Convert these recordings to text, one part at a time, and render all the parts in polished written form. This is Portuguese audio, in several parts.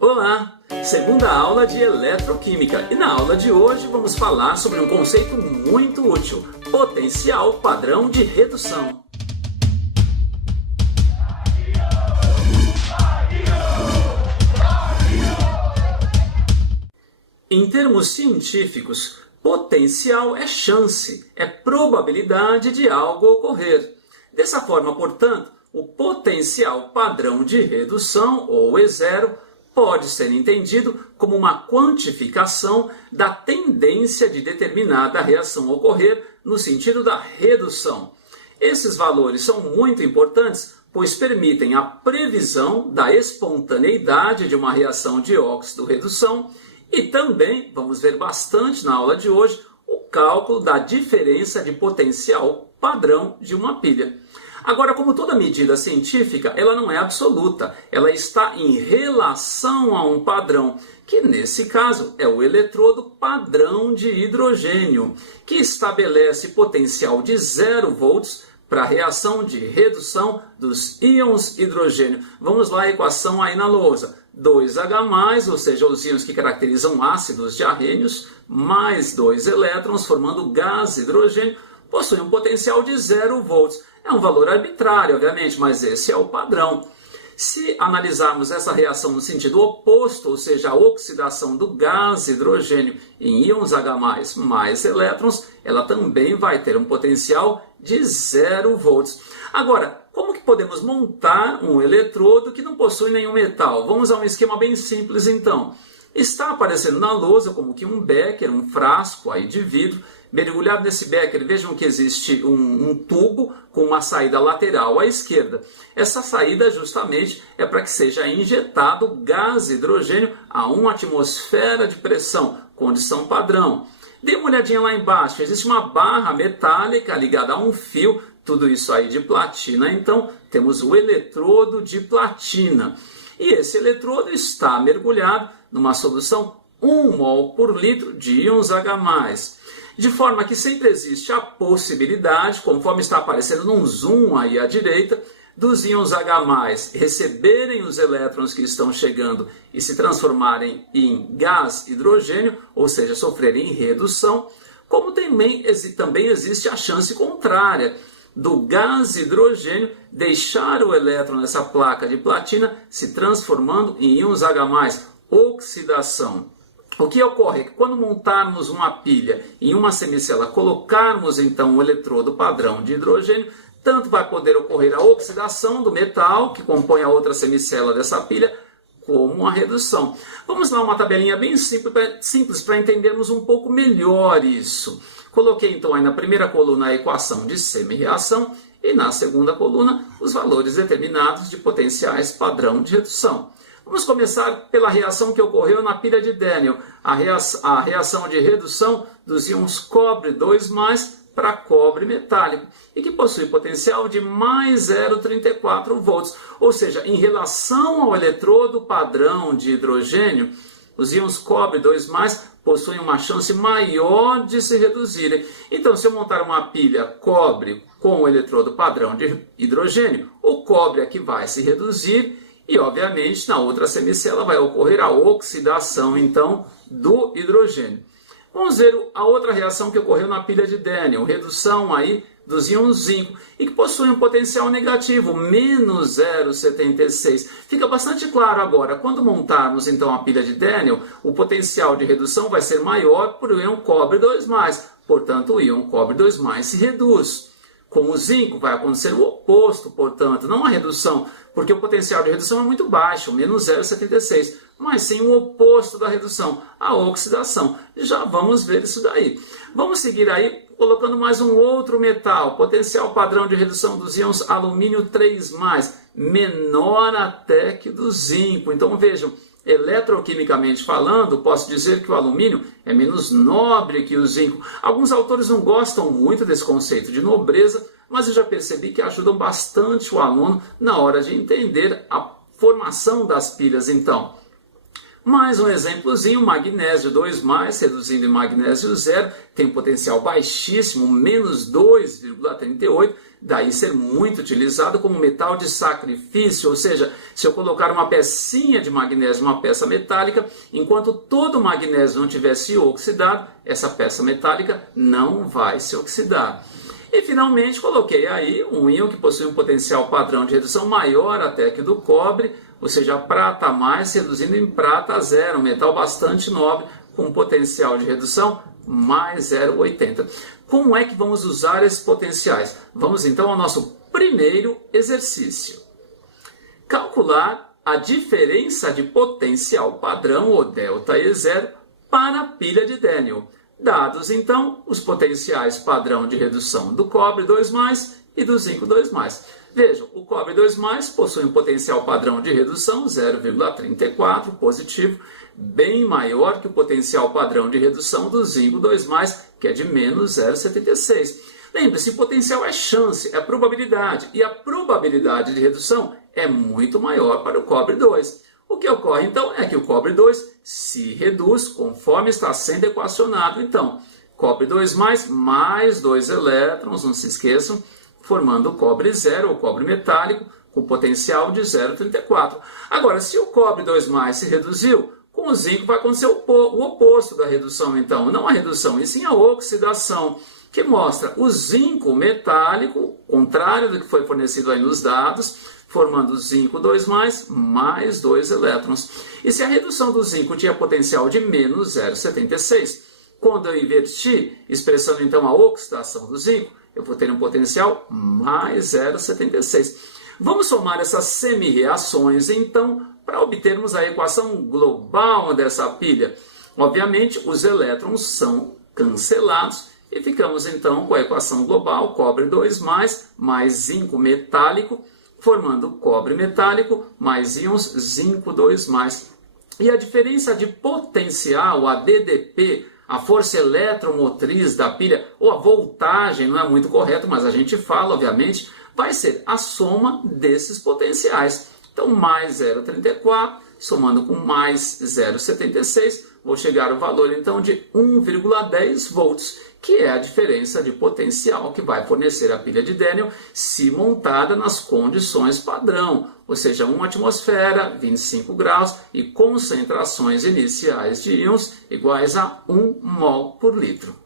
Olá! Segunda aula de eletroquímica e na aula de hoje vamos falar sobre um conceito muito útil, potencial padrão de redução. Em termos científicos, potencial é chance, é probabilidade de algo ocorrer. Dessa forma, portanto, o potencial padrão de redução, ou E0, pode ser entendido como uma quantificação da tendência de determinada reação ocorrer no sentido da redução. Esses valores são muito importantes, pois permitem a previsão da espontaneidade de uma reação de óxido-redução e também, vamos ver bastante na aula de hoje, o cálculo da diferença de potencial padrão de uma pilha. Agora, como toda medida científica, ela não é absoluta, ela está em relação a um padrão, que nesse caso é o eletrodo padrão de hidrogênio, que estabelece potencial de 0 volts para a reação de redução dos íons hidrogênio. Vamos lá, a equação aí na lousa. 2H+, ou seja, os íons que caracterizam ácidos diarrênios, mais 2 elétrons, formando gás hidrogênio, possuem um potencial de 0 volts. É um valor arbitrário, obviamente, mas esse é o padrão. Se analisarmos essa reação no sentido oposto, ou seja, a oxidação do gás hidrogênio em íons H+, mais elétrons, ela também vai ter um potencial de 0 volts. Agora, como que podemos montar um eletrodo que não possui nenhum metal? Vamos a um esquema bem simples então. Está aparecendo na lousa como que um becker, um frasco aí de vidro. Mergulhado nesse becker, vejam que existe um tubo com uma saída lateral à esquerda. Essa saída justamente é para que seja injetado gás hidrogênio a 1 atmosfera de pressão, condição padrão. Dê uma olhadinha lá embaixo, existe uma barra metálica ligada a um fio, tudo isso aí de platina. Então temos o eletrodo de platina. E esse eletrodo está mergulhado numa solução 1 mol por litro de íons H+. De forma que sempre existe a possibilidade, conforme está aparecendo num zoom aí à direita, dos íons H+, receberem os elétrons que estão chegando e se transformarem em gás hidrogênio, ou seja, sofrerem redução, como também existe a chance contrária, do gás hidrogênio deixar o elétron nessa placa de platina, se transformando em íons H+, oxidação. O que ocorre é que quando montarmos uma pilha em uma semicela, colocarmos então um eletrodo padrão de hidrogênio, tanto vai poder ocorrer a oxidação do metal que compõe a outra semicela dessa pilha, como a redução. Vamos lá, uma tabelinha bem simples para entendermos um pouco melhor isso. Coloquei então aí na primeira coluna a equação de semi-reação e na segunda coluna os valores determinados de potenciais padrão de redução. Vamos começar pela reação que ocorreu na pilha de Daniel, a reação de redução dos íons cobre 2+, para cobre metálico, e que possui potencial de mais 0,34 volts. Ou seja, em relação ao eletrodo padrão de hidrogênio, os íons cobre 2+, possuem uma chance maior de se reduzirem. Então, se eu montar uma pilha cobre com o eletrodo padrão de hidrogênio, o cobre aqui vai se reduzir, e, obviamente, na outra semicela vai ocorrer a oxidação, então, do hidrogênio. Vamos ver a outra reação que ocorreu na pilha de Daniel, redução aí dos íons zinco, e que possui um potencial negativo, menos 0,76. Fica bastante claro agora, quando montarmos, então, a pilha de Daniel, o potencial de redução vai ser maior por o íon cobre 2+, portanto, o íon cobre 2+ se reduz. Com o zinco vai acontecer o oposto, portanto, não a redução, porque o potencial de redução é muito baixo, menos 0,76, mas sim o oposto da redução, a oxidação. Já vamos ver isso daí. Vamos seguir aí colocando mais um outro metal, potencial padrão de redução dos íons alumínio 3+, menor até que do zinco. Então vejam, eletroquimicamente falando, posso dizer que o alumínio é menos nobre que o zinco. Alguns autores não gostam muito desse conceito de nobreza, mas eu já percebi que ajudam bastante o aluno na hora de entender a formação das pilhas, então. Mais um exemplozinho, magnésio 2+, reduzindo em magnésio 0, tem um potencial baixíssimo, menos 2,38, daí ser muito utilizado como metal de sacrifício, ou seja, se eu colocar uma pecinha de magnésio, uma peça metálica, enquanto todo o magnésio não tivesse oxidado, essa peça metálica não vai se oxidar. E finalmente coloquei aí um íon que possui um potencial padrão de redução maior até que o do cobre, ou seja, a prata a mais reduzindo em prata zero, um metal bastante nobre com um potencial de redução mais 0,80. Como é que vamos usar esses potenciais? Vamos então ao nosso primeiro exercício. Calcular a diferença de potencial padrão, ou ΔE0, para a pilha de Daniell. Dados, então, os potenciais padrão de redução do cobre 2+, e do zinco 2+. Vejam, o cobre 2+, possui um potencial padrão de redução 0,34 positivo, bem maior que o potencial padrão de redução do zinco 2+, que é de menos 0,76. Lembre-se, potencial é chance, é probabilidade, e a probabilidade de redução é muito maior para o cobre 2. O que ocorre, então, é que o cobre 2 se reduz conforme está sendo equacionado. Então, cobre 2+, mais 2 elétrons, não se esqueçam, formando o cobre 0, ou cobre metálico, com potencial de 0,34. Agora, se o cobre 2+ se reduziu, com o zinco vai acontecer o oposto da redução, então. Não a redução, e sim a oxidação, que mostra o zinco metálico, contrário do que foi fornecido aí nos dados, formando zinco 2+, mais 2 elétrons. E se a redução do zinco tinha potencial de menos 0,76, quando eu inverti, expressando então a oxidação do zinco, eu vou ter um potencial mais 0,76. Vamos somar essas semi-reações, então, para obtermos a equação global dessa pilha. Obviamente, os elétrons são cancelados e ficamos, então, com a equação global, cobre 2+, mais zinco metálico, formando cobre metálico mais íons zinco 2+. E a diferença de potencial, a DDP, a força eletromotriz da pilha, ou a voltagem, não é muito correto, mas a gente fala, obviamente, vai ser a soma desses potenciais. Então, mais 0,34, somando com mais 0,76, vou chegar ao valor, então, de 1,10 volts, que é a diferença de potencial que vai fornecer a pilha de Daniell se montada nas condições padrão, ou seja, 1 atmosfera, 25 graus e concentrações iniciais de íons iguais a 1 mol por litro.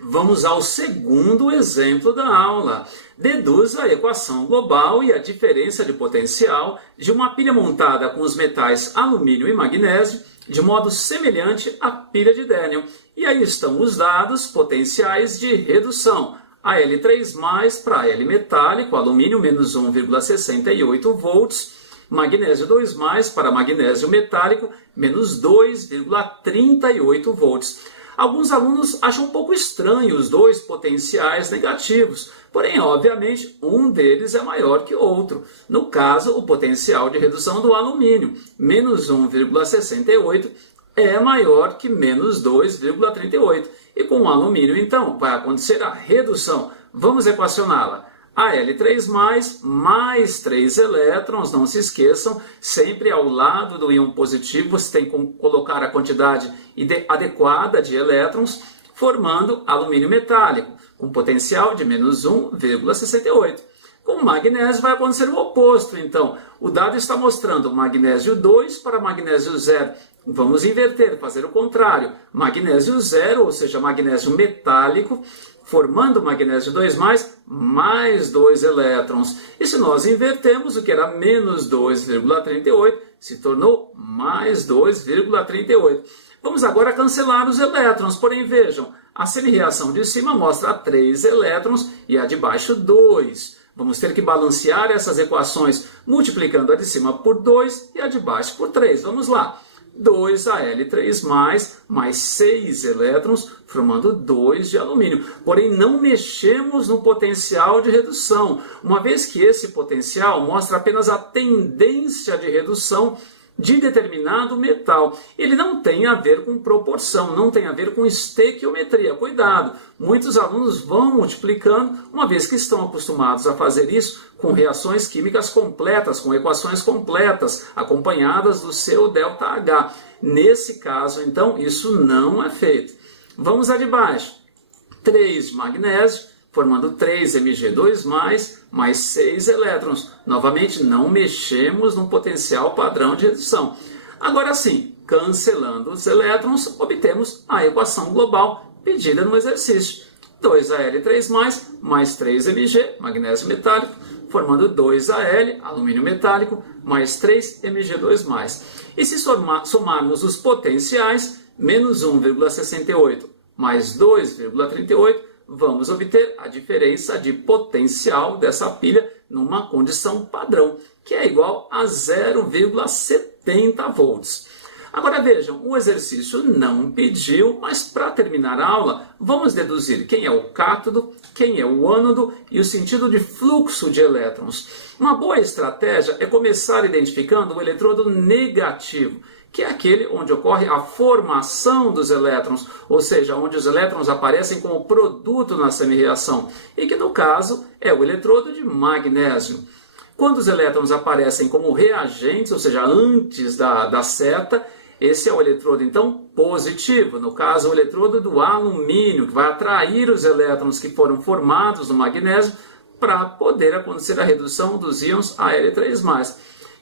Vamos ao segundo exemplo da aula. Deduza a equação global e a diferença de potencial de uma pilha montada com os metais alumínio e magnésio de modo semelhante à pilha de Daniell. E aí estão os dados potenciais de redução. Al3+ para Al metálico, alumínio menos 1,68 volts, magnésio 2+ para magnésio metálico, menos 2,38 volts. Alguns alunos acham um pouco estranho os dois potenciais negativos, porém, obviamente, um deles é maior que o outro. No caso, o potencial de redução do alumínio, menos 1,68, é maior que menos 2,38. E com o alumínio, então, vai acontecer a redução. Vamos equacioná-la. Al3+, mais 3 elétrons, não se esqueçam, sempre ao lado do íon positivo você tem que colocar a quantidade adequada de elétrons, formando alumínio metálico, com potencial de menos 1,68. Com o magnésio vai acontecer o oposto, então, o dado está mostrando magnésio 2 para magnésio 0. Vamos inverter, fazer o contrário. Magnésio 0, ou seja, magnésio metálico, formando magnésio 2+, mais 2 elétrons. E se nós invertemos, o que era menos 2,38 se tornou mais 2,38. Vamos agora cancelar os elétrons, porém vejam, a semi-reação de cima mostra 3 elétrons e a de baixo 2. Vamos ter que balancear essas equações multiplicando a de cima por 2 e a de baixo por 3. Vamos lá. 2Al3+, mais 6 elétrons, formando 2 de alumínio. Porém, não mexemos no potencial de redução, uma vez que esse potencial mostra apenas a tendência de redução de determinado metal. Ele não tem a ver com proporção, não tem a ver com estequiometria. Cuidado, muitos alunos vão multiplicando, uma vez que estão acostumados a fazer isso com reações químicas completas, com equações completas, acompanhadas do seu ΔH. Nesse caso, então, isso não é feito. Vamos a de baixo. 3 de magnésio, formando 3 Mg2+, mais 6 elétrons. Novamente, não mexemos no potencial padrão de redução. Agora sim, cancelando os elétrons, obtemos a equação global pedida no exercício. 2Al3+, mais 3 Mg, magnésio metálico, formando 2Al, alumínio metálico, mais 3 Mg2+. E se somarmos os potenciais, menos 1,68 mais 2,38, vamos obter a diferença de potencial dessa pilha numa condição padrão, que é igual a 0,70 volts. Agora vejam, o exercício não pediu, mas para terminar a aula, vamos deduzir quem é o cátodo, quem é o ânodo e o sentido de fluxo de elétrons. Uma boa estratégia é começar identificando o eletrodo negativo, que é aquele onde ocorre a formação dos elétrons, ou seja, onde os elétrons aparecem como produto na semi-reação, e que no caso é o eletrodo de magnésio. Quando os elétrons aparecem como reagentes, ou seja, antes da seta, esse é o eletrodo, então, positivo. No caso, o eletrodo do alumínio, que vai atrair os elétrons que foram formados no magnésio para poder acontecer a redução dos íons Al3+.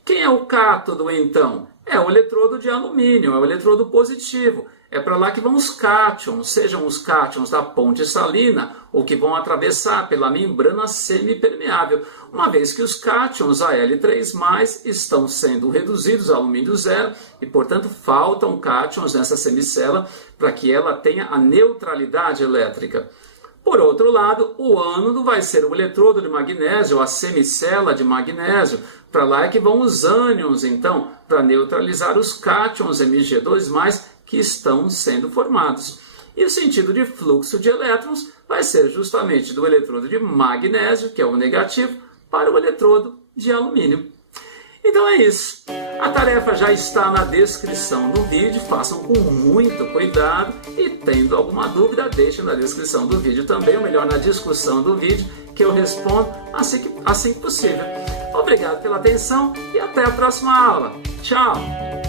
Quem é o cátodo, então? É o eletrodo de alumínio, é o eletrodo positivo. É para lá que vão os cátions, sejam os cátions da ponte salina ou que vão atravessar pela membrana semipermeável, uma vez que os cátions Al3+, estão sendo reduzidos a alumínio zero e, portanto, faltam cátions nessa semicela para que ela tenha a neutralidade elétrica. Por outro lado, o ânodo vai ser o eletrodo de magnésio, a semicela de magnésio. Para lá é que vão os ânions, então, para neutralizar os cátions Mg2+, que estão sendo formados. E o sentido de fluxo de elétrons vai ser justamente do eletrodo de magnésio, que é o negativo, para o eletrodo de alumínio. Então é isso. A tarefa já está na descrição do vídeo, façam com muito cuidado e tendo alguma dúvida, deixem na descrição do vídeo também, ou melhor, na discussão do vídeo, que eu respondo assim que possível. Obrigado pela atenção e até a próxima aula. Tchau!